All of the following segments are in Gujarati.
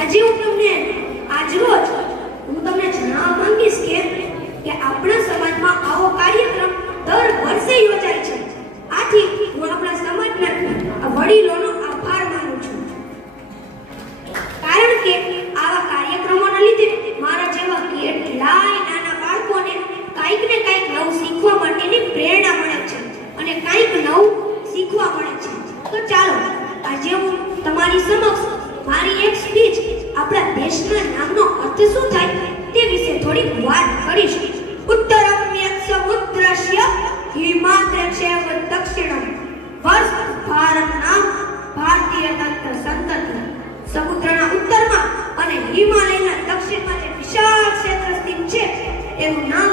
આજે હું તમને આજરોજ હું તમને જણાવવા માંગીશ કે આપણા સમાજમાં આવો કાર્યક્રમ દર વર્ષે યોજાય છે. આથી હું આપણા સમાજના વડીલોનો આભાર માનું છું, કારણ કે આવા કાર્યક્રમોના લીધે મારા જેવા કેટલાય નાના બાળકોને કંઈક ને કંઈક નવું શીખવા માટેની પ્રેરણા મળે છે અને કંઈક નવું શીખવા મળે છે. તો ચાલો આજે હું તમારી સમક્ષ મારી એક સ્પીચ આપણા દેશના નામનો અર્થ શું થાય તે વિશે થોડીક વાત કરીશ. ઉત્તરમ્ય સમુદ્રસ્ય હિમાદ્રચૈવ દક્ષિણમ વર્ષ ભારત નામ ભારતીય તંત્ર સંતતિ. સમુદ્રના ઉત્તરમાં અને હિમાલયના દક્ષિણમાં જે વિશાળ ક્ષેત્ર સ્થિત છે તેનું નામ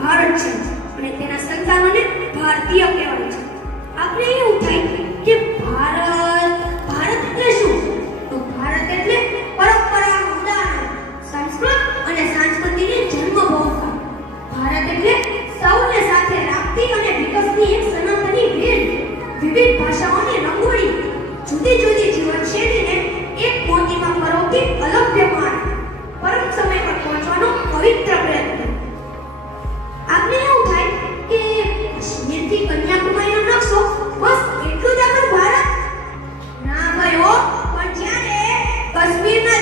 ભારત છે અને તેના સંતાનોને ભારતીય કહેવાય છે. આપણે એવું થાય કે ભારત એટલે શું? તો ભારત એટલે પરંપરાનું ઉદાહરણ, સંસ્કૃત અને સંસ્કૃતિની જન્મભૂમિ. ભારત એટલે સૌને સાથે રાખતી અને વિકસતી એક સનાતની વેલ, વિવિધ ભાષાઓની રંગોળી, જુદી જુદી જીવનશૈલીને એક મોતીમાં પરોવતી અલભ્ય માર્ગ, પરમ સમય પર પહોંચવાનો પવિત્ર પ્રયત્ન. આપણે એવું થાય કે કાશ્મીરથી કન્યાકુમારીનો નકશો બસ એટલું જ આપણું ભારત? ના ભાઈ હો, પણ જ્યારે કાશ્મીરના